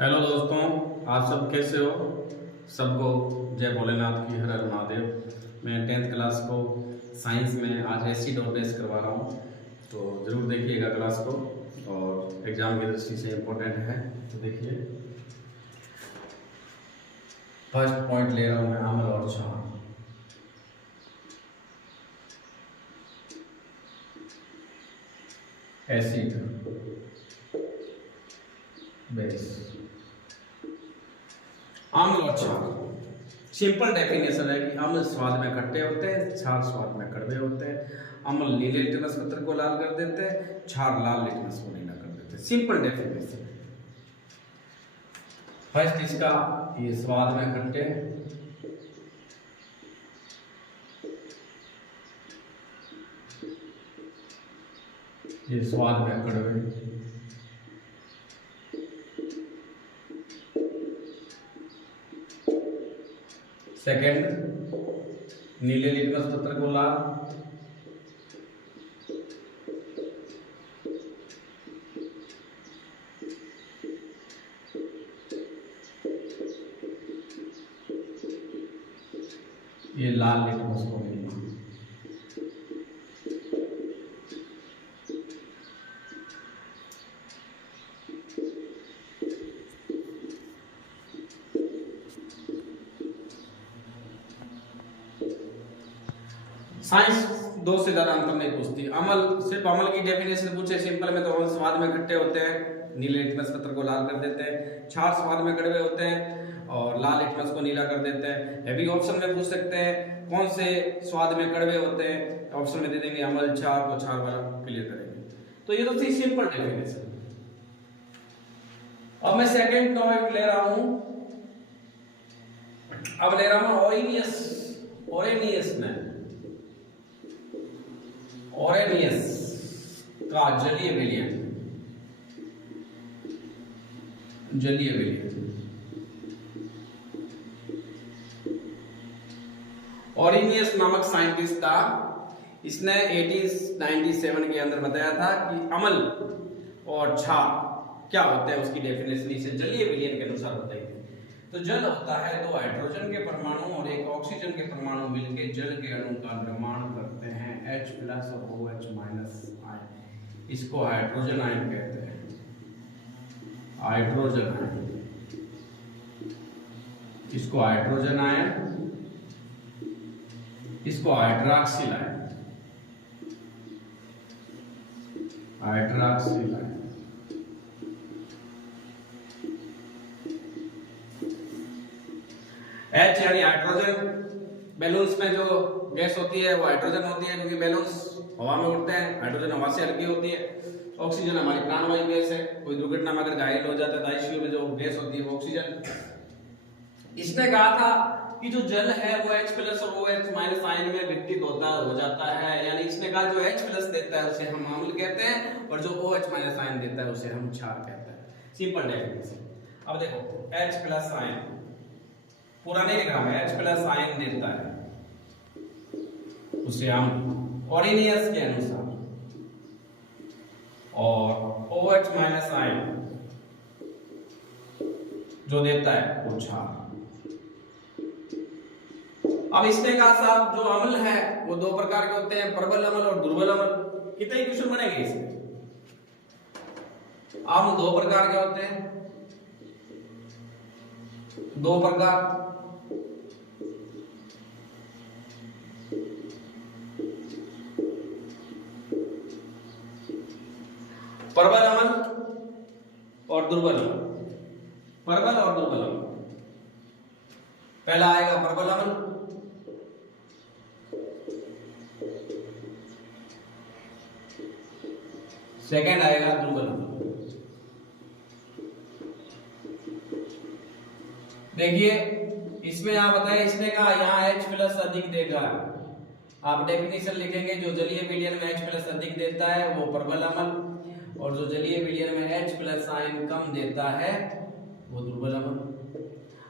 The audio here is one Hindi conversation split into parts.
हेलो दोस्तों, आप सब कैसे हो। सबको जय भोलेनाथ की, हर हर महादेव। मैं 10th क्लास को साइंस में आज एसिड और बेस करवा रहा हूँ, तो ज़रूर देखिएगा क्लास को, और एग्ज़ाम की दृष्टि से इम्पोर्टेंट है। तो देखिए, फर्स्ट पॉइंट ले रहा हूँ मैं अम्ल और क्षार। एसिड बेस, अम्ल और क्षार। सिंपल डेफिनेशन है कि अम्ल स्वाद में खट्टे होते हैं, क्षार स्वाद में कड़वे होते हैं। अम्ल नीले लिटमस पत्र को लाल कर देते हैं, क्षार लाल लिटमस को नीला कर देते हैं। Simple definition. फर्स्ट इसका, ये स्वाद में खट्टे, ये स्वाद में कड़वे। सेकेंड, नीले लिटमस पत्र को लाल, ये लाल लिटमस को नीला। साइंस दो से ज्यादा अंतर नहीं पूछती। अमल सिर्फ अमल की डेफिनेशन पूछे सिंपल में, तो अमल स्वाद में खट्टे होते हैं, नीले लिटमस पत्र को लाल कर देते हैं। क्षार स्वाद में कड़वे होते हैं और लाल लिटमस को नीला कर देते हैं। हैवी ऑप्शन में पूछ सकते हैं कौन से स्वाद में कड़वे होते हैं, ऑप्शन में दे देंगे अमल क्षार, तो क्षार वाला क्लियर करेंगे। तो ये तो थी सिंपल डेफिनेशन। अब मैं सेकेंड टॉपिक ले रहा हूं, अब ले रहा हूं ओरेनियस में, ओरेनियस का जलीय विलयन। जलीय विलयन, ओरेनियस नामक साइंटिस्ट था। इसने 1897 के अंदर बताया था कि अम्ल और क्षार क्या होते हैं, उसकी डेफिनेशन इसे जलीय विलयन के अनुसार बताई गई। तो जल होता है दो हाइड्रोजन के परमाणु और एक ऑक्सीजन के परमाणु मिलकर जल के अणु का निर्माण करते हैं, H+ और OH- आयन। इसको हाइड्रोजन आयन कहते हैं, हाइड्रोजन आयन। इसको हाइड्रोजन आयन, इसको hydroxyl ion, hydroxyl ion. H यानी हाइड्रोजन। बैलून्स में जो गैस होती है वो हाइड्रोजन होती है, क्योंकि बैलून्स हवा में उड़ते हैं, हाइड्रोजन हवा से हल्की होती है। ऑक्सीजन हमारी प्राणवायु गैस है, कोई दुर्घटना में अगर घायल हो जाता है तो आईसीयू में जो गैस होती है वो ऑक्सीजन। इसने कहा था कि जो जल है वो H+ और OH- आयन में विघटित हो जाता है, यानी इसने कहा जो H+ देता है उसे हम अम्ल कहते हैं और जो OH- आयन देता है उसे हम क्षार कहते हैं। Simple definition. अब देखो, H+ आयन पूरा नहीं लिख रहा मैं, H+ आयन देता है उसे हम ओरेनियस के अनुसार, और OH- आयन जो देता है वो क्षार। अब इसने कहा साहब जो अम्ल है वो दो प्रकार के होते हैं, प्रबल अम्ल और दुर्बल अम्ल। कितने क्वेश्चन बनेंगे इसमें। अम्ल दो प्रकार के होते हैं, दो प्रकार। प्रबल अम्ल और दुर्बल अम्ल, प्रबल और दुर्बल अम्ल। पहला आएगा प्रबल अम्ल, सेकंड आएगा दुर्बल अम्ल। देखिए इसमें आप बताएं, इसने कहा यहाँ H+ अधिक देगा, आप डेफिनेशन लिखेंगे जो जलीय विलयन में H+ अधिक देता है वो प्रबल अम्ल, और जो जलीय विलयन में H+ आयन कम देता है वो दुर्बल अम्ल।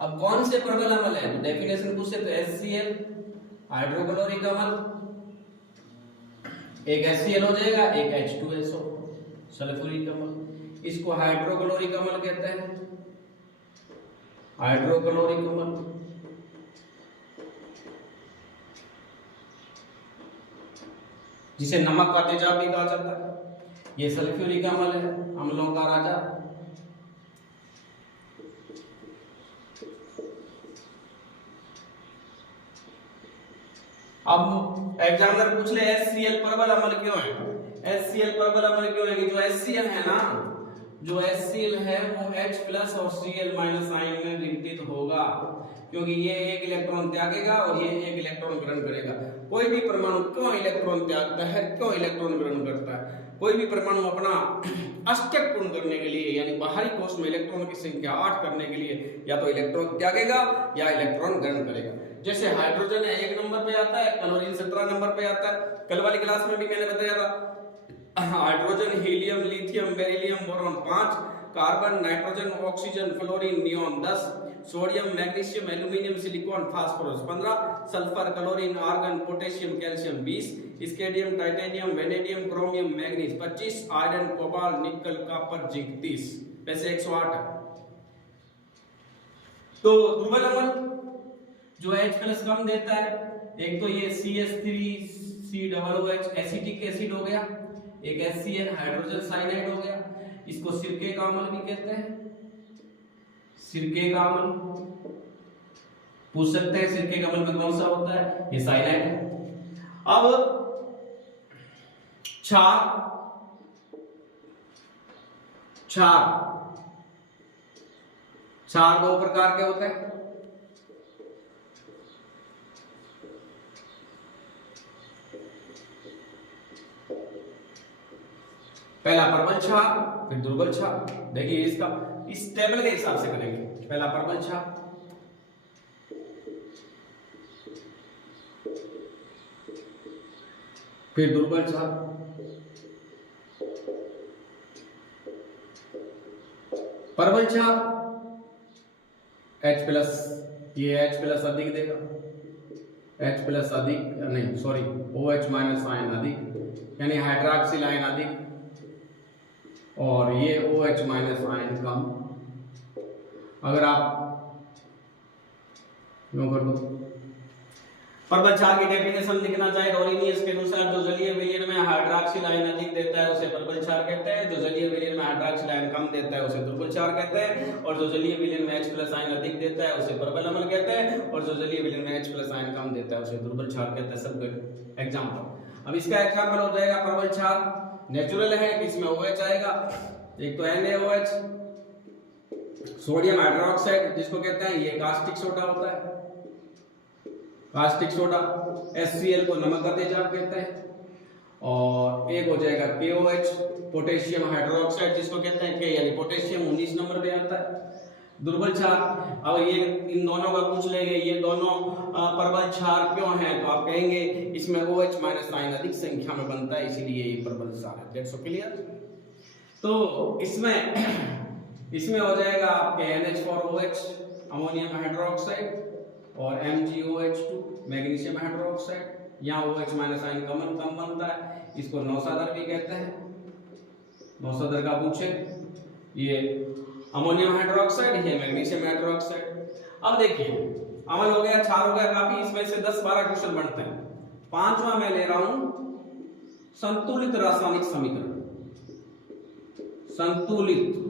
अब कौन से प्रबल अम्ल है, तो डेफिनेशन पूछे तो HCl हाइड्रोक्लोरिक अम्ल, एक HCl हो जाएगा, एक H2SO सल्फ्यूरिक अम्ल। इसको हाइड्रोक्लोरिक अम्ल कहते हैं। हाइड्रोक्लोरिक अम्ल, जिसे नमक का तेजाब भी कहा जाता है। ये सल्फ्यूरिक अम्ल है, अम्लों का राजा। अब एग्जामिनर पूछ ले HCl प्रबल अम्ल क्यों है? HCl प्रबल अम्ल क्यों है कि जो HCl है ना, जो HCl है वो H प्लस और Cl माइनस आयन में विघटित होगा, क्योंकि ये एक इलेक्ट्रॉन त्यागेगा और ये एक इलेक्ट्रॉन ग्रहण करेगा। कोई भी परमाणु क्यों इलेक्ट्रॉन त्यागता है, क्यों इलेक्ट्रॉन ग्रहण करता है? कोई भी परमाणु अपना अष्टक पूर्ण करने के लिए, यानी बाहरी कोश में इलेक्ट्रॉन की संख्या 8 करने के लिए या तो इलेक्ट्रॉन त्यागेगा या इलेक्ट्रॉन ग्रहण करेगा। जैसे हाइड्रोजन है 1 नंबर पे आता है, क्लोरीन 17 नंबर पे आता है। कल वाली क्लास में भी मैंने बताया था, hydrogen, helium, lithium, beryllium, boron 5, carbon, nitrogen, oxygen, fluorine, neon 10, sodium, magnesium, aluminium, silicon, phosphorus 15, sulphur, chlorine, argon, potassium, calcium 20, scandium, titanium, vanadium, chromium, manganese 25, iron, cobalt, nickel, copper, zinc 30, वैसे 108 है। तो दुर्बल अम्ल जो H प्लस कम देता है, एक तो ये CH3COOH एसिटिक एसिड हो गया, एक HCl हाइड्रोजन साइनाइड हो गया। इसको सिरके का अम्ल भी कहते हैं, सिरके का अम्ल। पूछ सकते हैं सिरके का अम्ल में कौन सा होता है? ये साइनाइड है। अब क्षार, क्षार दो प्रकार के होते हैं। पहला प्रबल क्षार, फिर दुर्बल क्षार। देखिए इसका इस टेबल के हिसाब से करेंगे। पहला प्रबल क्षार, फिर दुर्बल क्षार, प्रबल क्षार H प्लस, ये H प्लस अधिक देगा, H प्लस अधिक नहीं सॉरी OH माइनस आयन अधिक, यानी हाइड्रॉक्सिल आयन अधिक, और ये OH माइनस आयन कम। अगर आप यूं कर दो, प्रबल क्षार की डेफिनेशन लिखना चाहे डोरिनियस के अनुसार, जो जलीय विलयन में हाइड्रॉक्सिल आयन अधिक देता है उसे प्रबल क्षार कहते हैं, जो जलीय विलयन में हाइड्रॉक्सिल आयन कम देता है उसे दुर्बल क्षार कहते हैं, और जो जलीय विलयन में H प्लस आयन अधिक देता है उसे प्रबल अम्ल कहते हैं, और जो जलीय विलयन में H प्लस आयन कम देता है उसे दुर्बल क्षार कहते हैं। सब एग्जांपल। अब इसका एग्जांपल हो जाएगा प्रबल क्षार। नेचुरल है कि इसमें OH आएगा, एक तो NaOH, सोडियम हाइड्रोक्साइड जिसको कहते हैं, ये कास्टिक सोडा होता है, कास्टिक सोडा। HCl को नमक का तेजाब कहते हैं, और एक हो जाएगा KOH, पोटेशियम हाइड्रोक्साइड जिसको कहते हैं, K यानी पोटेशियम 19 नंबर पे आता है। दुर्बल क्षार, अब ये इन दोनों का पूछ लेंगे, ये दोनों प्रबल क्षार क्यों हैं, तो आप कहेंगे इसमें OH माइनस आयन अधिक संख्या में बनता है, इसीलिए ये प्रबल क्षार है। That's clear. तो इसमें हो जाएगा आपके NH4OH अमोनियम हाइड्रोक्साइड और MgOH2 मैग्नीशियम हाइड्रोक्साइड। यहाँ OH माइनस आयन कम बनता है, इसको नौसादर भी कहते हैं। नौसादर का पूछे, ये अमोनियम हाइड्रोक्साइड, ये मैग्नीशियम हाइड्रोक्साइड। अब देखिए अम्ल हो गया, क्षार हो गया काफी, इसमें से 10-12 क्वेश्चन बनते हैं। पांचवा मैं ले रहा हूं संतुलित रासायनिक समीकरण। संतुलित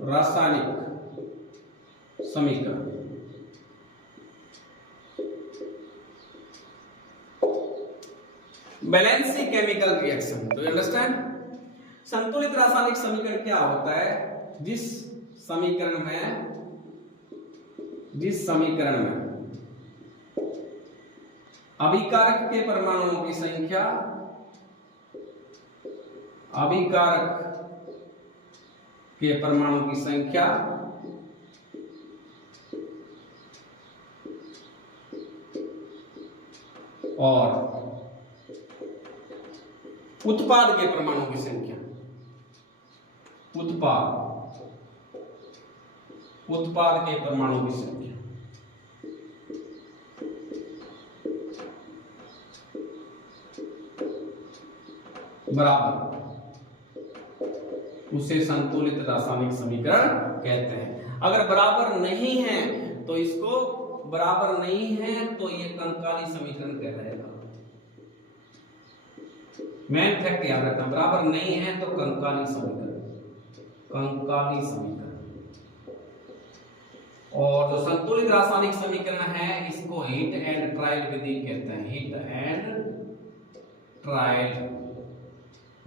रासायनिक समीकरण, valency chemical reaction. Do you understand? संतुलित रासायनिक समीकरण क्या होता है? जिस समीकरण में अभिकारक के परमाणुओं की संख्या, अभिकारक के परमाणु की संख्या और उत्पाद के परमाणु की संख्या, उत्पाद के परमाणु की संख्या बराबर उसे संतुलित रासायनिक समीकरण कहते हैं। अगर बराबर नहीं है तो इसको बराबर नहीं है तो ये कंकाली समीकरण कहलाएगा। मेन फैक्ट याद रखना, बराबर नहीं है तो कंकाली समीकरण, कंकाली समीकरण। और जो संतुलित रासायनिक समीकरण है इसको हिट एंड ट्रायल विधि कहते हैं, हिट एंड ट्रायल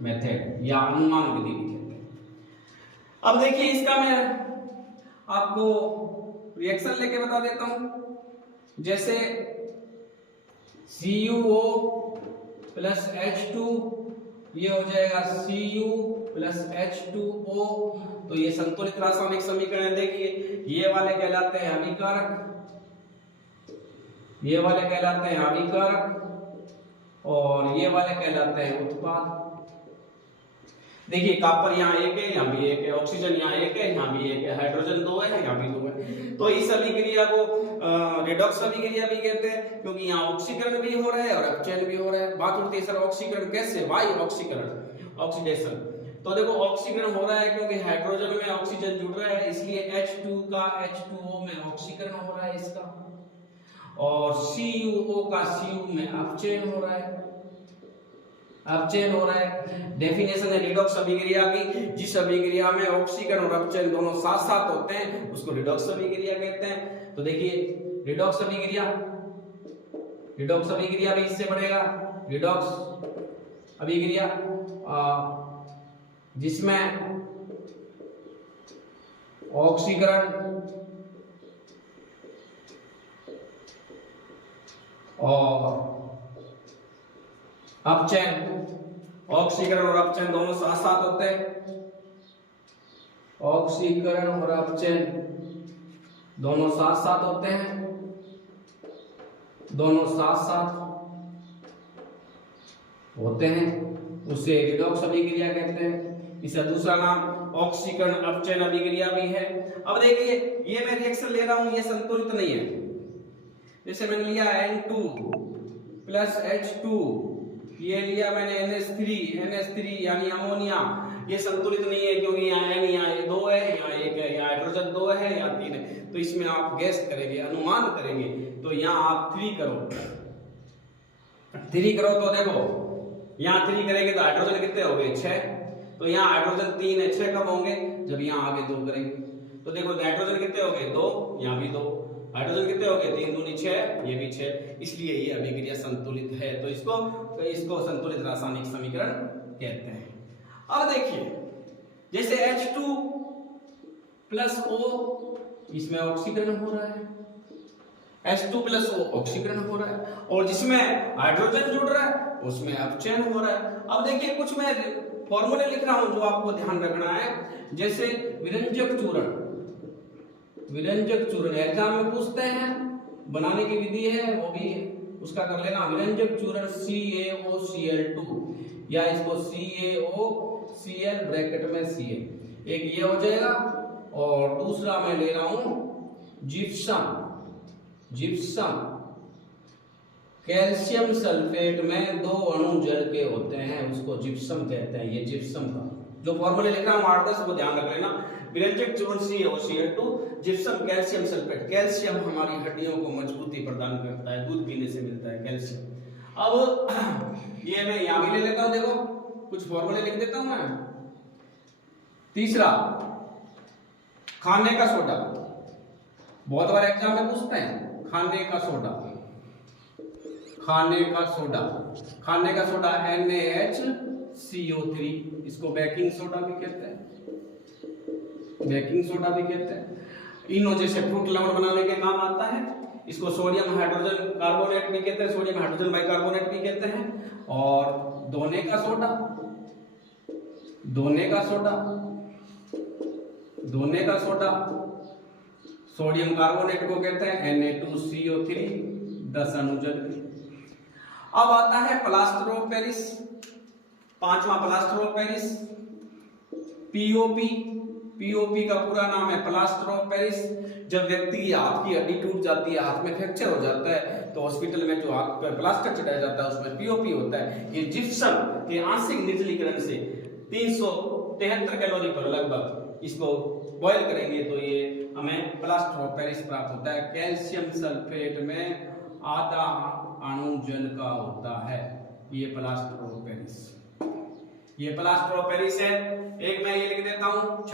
मेथड या अनुमान विधि भी कहते हैं। अब देखिए इसका मैं आपको रिएक्शन लेके बता देता हूं। जैसे CuO प्लस H2 ये हो जाएगा Cu प्लस H2O, तो ये संतुलित रासायनिक समीकरण। देखिए ये वाले कहलाते हैं अभिकारक, ये वाले कहलाते हैं अभिकारक और ये वाले कहलाते हैं उत्पाद। देखिए कॉपर यहाँ एक है, यहाँ भी एक है, ऑक्सीजन यहाँ एक है, यहाँ भी एक है, हाइड्रोजन दो है, यहाँ भी दो है। तो इस अभिक्रिया को रेडॉक्स अभिक्रिया भी कहते हैं, क्योंकि यहाँ ऑक्सीकरण भी हो रहा है और अपचयन भी हो रहा है। बात उठती है सर ऑक्सीकरण कैसे, वायु ऑक्सीकरण, ऑक्सीडेशन। तो देखो ऑक्सीकरण हो रहा है क्योंकि हाइड्रोजन में ऑक्सीजन जुड़ रहा है, इसलिए H2 का H2O में ऑक्सीकरण हो रहा है इसका, और CuO का Cu में अपचयन हो रहा है, अपचयन हो रहा है। डेफिनेशन है रिडॉक्स अभिक्रिया की, जिस अभिक्रिया में ऑक्सीकरण और अपचयन दोनों साथ साथ होते हैं उसको रिडॉक्स अभिक्रिया कहते हैं। तो देखिए रिडॉक्स अभिक्रिया, रिडॉक्स अभिक्रिया भी इससे बढ़ेगा, रिडॉक्स अभिक्रिया जिसमें ऑक्सीकरण और अपचयन, ऑक्सीकरण और अपचयन दोनों साथ साथ होते हैं, ऑक्सीकरण और अपचयन दोनों साथ साथ होते हैं, दोनों साथ साथ होते हैं, उसे रिडॉक्स अभिक्रिया कहते हैं। इसका दूसरा नाम ऑक्सीकरण अपचयन अभिक्रिया भी है। अब देखिए ये मैं रिएक्शन ले रहा हूं, ये संतुलित नहीं है। जैसे मैंने लिया N2 प्लस H2, ये लिया मैंने NH3 यानी अमोनिया, ये संतुलित नहीं है क्योंकि यहाँ N यहाँ 2 है, यहाँ 1 है, यहाँ हाइड्रोजन 2 है, यहाँ 3 है। तो इसमें आप गैस करेंगे, अनुमान करेंगे, तो यहाँ आप 3 करो, 3 करो तो देखो यहाँ 3 करेंगे तो हाइड्रोजन कितने हो गए 6, तो यहाँ हाइड्रोजन 3 है, 6 कब होंगे जब यहाँ आगे 2 करेंगे। तो देखो हाइड्रोजन कितने हो गए 2, यहाँ भी 2, हाइड्रोजन कितने हो गए 3 दूनी 6, ये भी 6, इसलिए ये अभिक्रिया संतुलित है। तो इसको संतुलित रासायनिक समीकरण कहते हैं। अब देखिए जैसे H2 प्लस O, इसमें ऑक्सीकरण हो रहा है, H2 प्लस O ऑक्सीकरण हो रहा है, और जिसमें हाइड्रोजन जुड़ रहा है उसमें अपचयन हो रहा है। अब देखिए कुछ मैं फॉर्मूले लिख रहा हूं जो आपको ध्यान रखना है। जैसे विरंजक चूर्ण, विरंजक चूर्ण एग्जाम में पूछते हैं, बनाने की विधि है वो भी उसका कर लेना। विरंजक चूर्ण CaOCl2 या इसको CaOCl ब्रैकेट में Cl, एक ये हो जाएगा, और दूसरा मैं ले रहा हूं जिप्सम, जिप्सम कैल्शियम सल्फेट में 2 अणु जल के होते हैं, उसको जिप्सम कहते हैं। ये जिप्सम का जो फॉर्मूले लिख रहा हूं 8-10 वो ध्यान रख लेना। विरंजक चूर्ण CaOCl2, gypsum calcium sulphate. Calcium हमारी हड्डियों को मजबूती प्रदान करता है, दूध पीने से मिलता है कैल्शियम। अब ये मैं यहां भी ले लेता हूं, देखो कुछ फॉर्मूले लिख देता हूं मैं। तीसरा खाने का सोडा, बहुत बार एग्जाम में पूछते हैं खाने का सोडा, खाने का सोडा, खाने का सोडा NaHCO3, इसको बेकिंग सोडा भी कहते हैं, बेकिंग सोडा भी कहते हैं। इनो जैसे फ्रूट लवण बनाने के काम आता है। इसको सोडियम हाइड्रोजन कार्बोनेट भी कहते हैं, सोडियम हाइड्रोजन बाइकार्बोनेट भी कहते हैं। और दोने का सोडा, दोने का सोडा, दोने का सोडा सोडियम कार्बोनेट को कहते हैं Na2CO3, 10 अणु जल के। अब आता है प्लास्टर ऑफ पेरिस, 5वां plaster of Paris, POP। POP का पूरा नाम है प्लास्टर ऑफ पेरिस। जब व्यक्ति की हाथ की हड्डी टूट जाती है, हाथ में फ्रैक्चर हो जाता है, तो हॉस्पिटल में जो हाथ पर प्लास्टर चढ़ाया जाता है उसमें POP होता है। ये जिप्सम के आंशिक निर्जलीकरण से 300 73 कैलोरी पर लगभग इसको बॉईल करेंगे तो ये हमें प्लास्टर ऑफ पेरिस प्राप्त होता है। कैल्शियम सल्फेट में आधा अणु जल का होता है। ये प्लास्टर ऑफ पेरिस, ये प्लास्टर ऑफ पेरिस है। एक मैं ये लिख देता हूं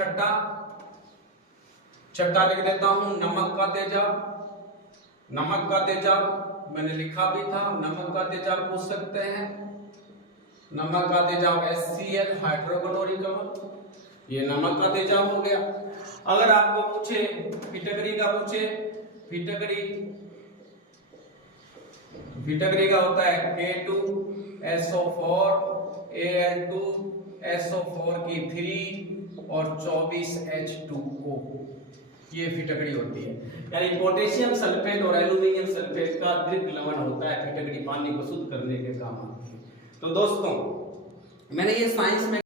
छठा लिख देता हूं नमक का तेजाब। नमक का तेजाब मैंने लिखा भी था, नमक का तेजाब पूछ सकते हैं। नमक का तेजाब HCl हाइड्रोक्लोरिक अम्ल, ये नमक का तेजाब हो गया। अगर आपको पूछे फिटकरी का पूछे, फिटकरी का होता है K2SO4 Al2SO4 की 3 और 24 H2O, ये फिटकरी होती है। यानी पोटेशियम सल्फेट और एल्यूमिनियम सल्फेट का दीर्घ लवण होता है फिटकरी, पानी को शुद्ध करने के काम आती है। तो दोस्तों मैंने ये साइंस में